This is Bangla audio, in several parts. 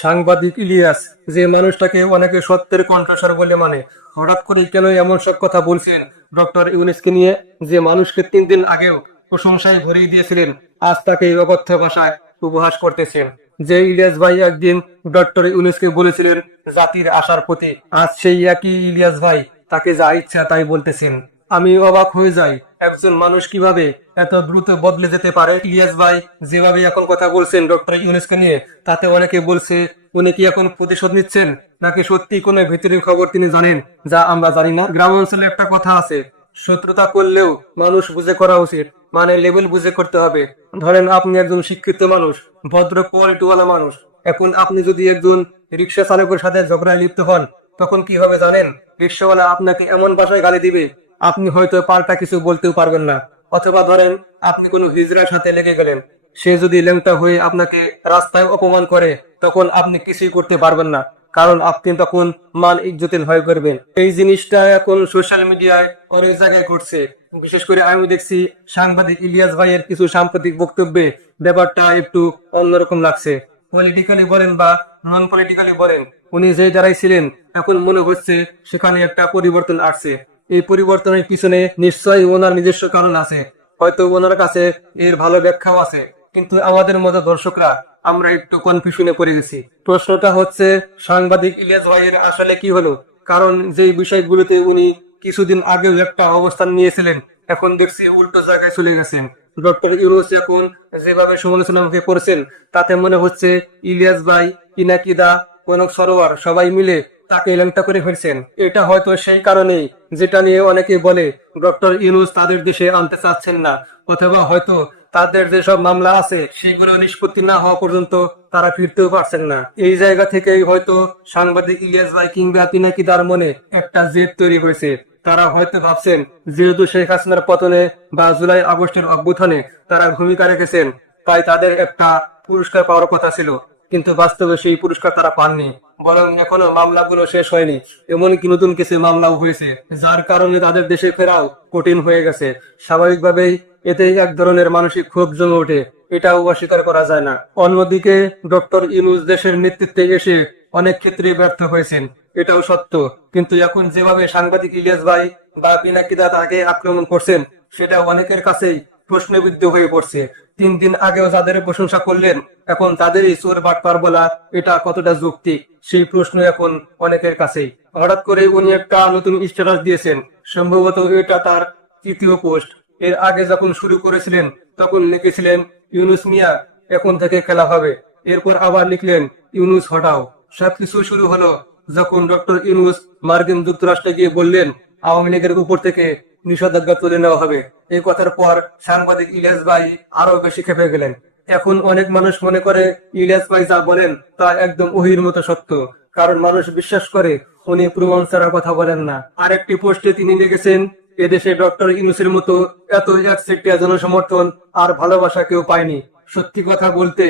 সাংবাদিক ইলিয়াস, যে মানুষটাকে অনেকে সত্যের কণ্ঠস্বর বলে মানে। হঠাৎ করে কেন এমন সব কথা বলছেন? ডক্টর ইউনেসকে নিয়ে যে মানুষকে তিন দিন আগেও প্রশংসায় ভরিয়ে দিয়েছিলেন, আজ তাকে অকথ্য ভাষায় উপহাস করতেছেন। যে ইলিয়াস ভাই একদিন ডক্টর ইউনেসকে বলেছিলেন, জাতির আশার প্রতি আজ সেই একই ইলিয়াস ভাই তাকে যা ইচ্ছা তাই বলতেছেন। আমি অবাক হয়ে যাই, একজন মানুষ কীভাবে এত দ্রুত বদলে যেতে পারে? ইলিয়াস ভাই যেভাবে এখন কথা বলছেন ডক্টর ইউনেসকে নিয়ে, তাতে অনেকে বলছে, উনি কি এখন প্রতিশোধ নিচ্ছেন? নাকি সত্যি কোনো ভিতরের খবর তিনি জানেন, যা আমরা জানি না? গ্রাম অঞ্চলে একটা কথা আছে, শত্রুতা করলেও মানুষ বুঝে করা উচিত মানে লেভেল বুঝে করতে হবে। ধরেন আপনি একজন শিক্ষিত মানুষ, ভদ্র কোয়ালিটিওয়ালা মানুষ। এখন আপনি যদি একজন রিক্সা চালকের সাথে ঝগড়ায় লিপ্ত হন, তখন কি হবে জানেন? রিক্সাওয়ালা আপনাকে এমন ভাষায় গালি দিবে আপনি হয়তো পাল্টা কিছু বলতেও পারবেন না। অথবা ধরেন, আপনি কোনো হিজড়ার সাথে লেগে গেলেন। সে যদি ল্যাংটা হয়ে আপনাকে রাস্তায় অপমান করে, তখন আপনি কিছুই করতে পারবেন না। কারণ আপনি তখন মান ইজ্জতের ভয় করবেন। এই জিনিসটা এখন সোশ্যাল মিডিয়ায় অনেক জায়গায় ঘটছে। বিশেষ করে আমি দেখছি সাংবাদিক ইলিয়াস ভাইয়ের কিছু সাম্প্রতিক বক্তব্যে ব্যাপারটা একটু অন্যরকম লাগছে। পলিটিক্যালি বলেন বা নন পলিটিক্যালি বলেন, উনি যে যারাই ছিলেন, এখন মনে হচ্ছে সেখানে একটা পরিবর্তন আসছে। এই পরিবর্তনের পিছনে নিশ্চয়ই ওনার নিজস্ব কারণ আছে। হয়তো ওনার কাছে এর ভালো ব্যাখ্যাও আছে। কিন্তু আমাদের মতো দর্শকরা, আমরা একটু কনফিউশনে পড়ে গেছি। প্রশ্নটা হচ্ছে, সাংবাদিক ইলিয়াস ভাইয়ের আসলে কি হলো? কারণ যেই বিষয়গুলোতে উনি কিছুদিন আগেও একটা অবস্থান নিয়েছিলেন, এখন দেখছি উল্টো জায়গায় চলে গেছেন। ডক্টর ইউরোস এখন যেভাবে সমালোচনা মুখে পড়ছেন, তাতে মনে হচ্ছে ইলিয়াস ভাই ইনাকিদা কনক সরোয়ার সবাই মিলে তাকে ল্যাংটা করে ফেলছেন। এটা হয়তো সেই কারণেই যেটা নিয়ে অনেকে বলে, ডক্টর ইউনুস তাদের দেশে আনতে চাচ্ছেন না, অথবা হয়তো তাদের যেসব মামলা আছে, সেগুলো নিষ্পত্তি না হওয়া পর্যন্ত তারা ফিরতেও পারছেন না। এই জায়গা থেকেই হয়তো সাংবাদিক ইলিয়াস ভাই কিংবা পিনাকিদার মনে একটা জেদ তৈরি হয়েছে। তারা হয়তো ভাবছেন, যেহেতু শেখ হাসিনার পতনে বা জুলাই আগস্টের অভ্যুত্থানে তারা ভূমিকা রেখেছেন, তাই তাদের একটা পুরস্কার পাওয়ার কথা ছিল। কিন্তু বাস্তবে সেই পুরস্কার তারা পাননি। বরং এখনও মামলাগুলো শেষ হয়নি। এমনকি নতুন কিছু মামলাও হয়েছে, যার কারণে তাদের দেশে ফেরাও কঠিন হয়ে গেছে। স্বাভাবিকভাবেই এতে এক ধরনের মানসিক ক্ষোভ জমে ওঠে। এটাও অস্বীকার করা যায় না। অন্যদিকে, ডক্টর ইনুজ দেশের নেতৃত্বে এসে অনেক ক্ষেত্রে ব্যর্থ হয়েছেন। এটাও সত্য। কিন্তু এখন যেভাবে সাংবাদিক ইলিয়াস ভাই বা পিনাকিদা তাকে আক্রমণ করছেন সেটা অনেকের কাছেই প্রশ্নবিদ্ধ হয়ে পড়ছে। তিন দিন আগেও যাদের প্রশংসা করলেন, এখন তাদেরই চোর বাটপার বলা এটা কতটা যৌক্তিক? সেই প্রশ্ন এখন অনেকের কাছেই। হঠাৎ করে উনি একটা নতুন স্ট্যাটাস দিয়েছেন। সম্ভবত এটা তার তৃতীয় পোস্ট এর আগে যখন শুরু করেছিলেন, তখন লিখেছিলেন, ইউনুস মিয়া, এখন থেকে খেলা হবে। এরপর আবার লিখলেন, ইউনুস, হটাও। সবকিছু শুরু হলো যখন ডক্টর ইউনুস মার্কিন যুক্তরাষ্ট্রে গিয়ে বললেন, আওয়ামী লীগের উপর থেকে নিষেধাজ্ঞা তুলে নেওয়া হবে। এই কথার পর সাংবাদিক ইলিয়াস ভাই আরও বেশি খেপে গেলেন। এখন অনেক মানুষ মনে করে ইলিয়াস ভাই যা বলেন তা একদম ওহির মতো সত্য। কারণ মানুষ বিশ্বাস করে উনি প্রমাণ ছাড়া কথা বলেন না। আরেকটি পোস্টে তিনি লিখেছেন, এদেশে ডক্টর ইউনুসের মতো এত একচেটিয়া জনসমর্থন আর ভালোবাসা কেউ পায়নি। সত্যি কথা বলতে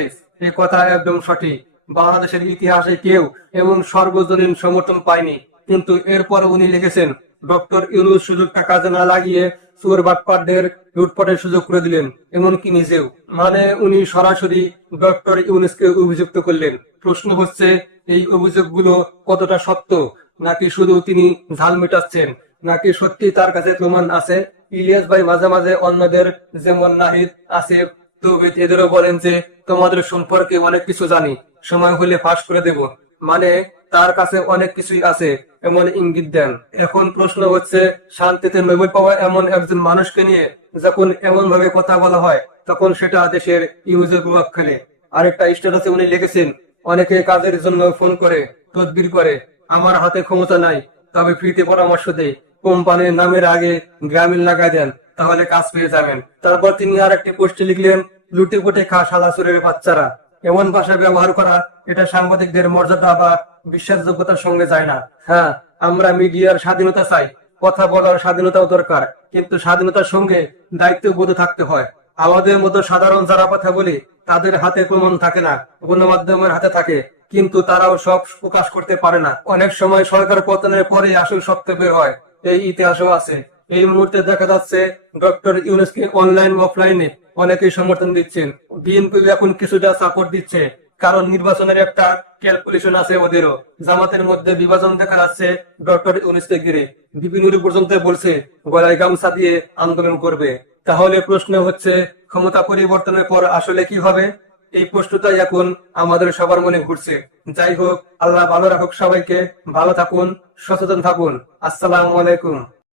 এই কথা একদম সঠিক। বাংলাদেশের ইতিহাসে কেউ এবং সর্বজনীন সমর্থন পায়নি। কিন্তু এরপর উনি লিখেছেন ডক্টর ইউনুস সুযোগটা কাজে না লাগিয়ে সুর বাটপারদের লুটপাটের সুযোগ করে দিলেন, এমনকি নিজেও। মানে উনি সরাসরি ডক্টর ইউনুসকে অভিযুক্ত করলেন। প্রশ্ন হচ্ছে, এই অভিযোগগুলো কতটা সত্য? নাকি শুধু তিনি ঝাল মেটাচ্ছেন? নাকি সত্যি তার কাছে প্রমাণ আছে? ইলিয়াস ভাই মাঝে মাঝে অন্যদের যেমন নাহিদ, আসিফ তৌহিদ এদেরও বলেন যে, তোমাদের সম্পর্কে অনেক কিছু জানি, সময় হলে ফাঁস করে দেব। মানে তার কাছে অনেক কিছুই আছে। এমন ইঙ্গিত দেন। এখন প্রশ্ন হচ্ছে, শান্তিতে নোবেল পাওয়া এমন একজন মানুষকে নিয়ে যখন এমন ভাবে কথা বলা হয়, তখন সেটা দেশের ইউজের প্রভাব ফেলে আরেকটা স্ট্যাটাসে উনি লিখেছেন, অনেকে কাজের জন্য ফোন করে, তদবির করে, আমার হাতে ক্ষমতা নাই, তবে ফ্রিতে পরামর্শ দেয়, কোম্পানির নামের আগে গ্রামীণ লাগাই দেন, তাহলে কাজ পেয়ে যাবেন। তারপর তিনি আর একটি পোস্টে লিখলেন, লুটে পুটে খা শালাসুরের বাচ্চারা। এমন ভাষা ব্যবহার করা, এটা সাংবাদিকদের মর্যাদা বা বিশ্বাসযোগ্যতার সঙ্গে যায় না। হ্যাঁ আমরা মিডিয়ার স্বাধীনতা চাই, কথা বলার স্বাধীনতাও দরকার, কিন্তু স্বাধীনতার সঙ্গে দায়িত্ববোধ থাকতে হয়। আমাদের মতো সাধারণ যারা কথা বলি, তাদের হাতে প্রমাণ থাকে না, গণমাধ্যমের হাতে থাকে, কিন্তু তারাও সব প্রকাশ করতে পারে না। অনেক সময় সরকার পতনের পরে আসল সত্য বের হয়, এই ইতিহাসও আছে। এই মুহূর্তে দেখা যাচ্ছে ডক্টর ইউনেসকে অনলাইন অফলাইনে অনেকেই সমর্থন দিচ্ছেন। বিএনপি এখন কিছুটা সাপোর্ট দিচ্ছে, কারণ নির্বাচনের একটা ক্যালকুলেশন আছে ওদেরও। জামাতের মধ্যে বিভাজন দেখা যাচ্ছে ডক্টর ইউনুসকে ঘিরে। বিপিনুরি পর্যন্ত বলছে, গলায় গামছা দিয়ে আন্দোলন করবে। তাহলে প্রশ্ন হচ্ছে, ক্ষমতা পরিবর্তনের পর আসলে কি হবে? এই প্রশ্নটাই এখন আমাদের সবার মনে ঘুরছে। যাই হোক, আল্লাহ ভালো রাখুক সবাইকে। ভালো থাকুন, সচেতন থাকুন। আসসালামু আলাইকুম।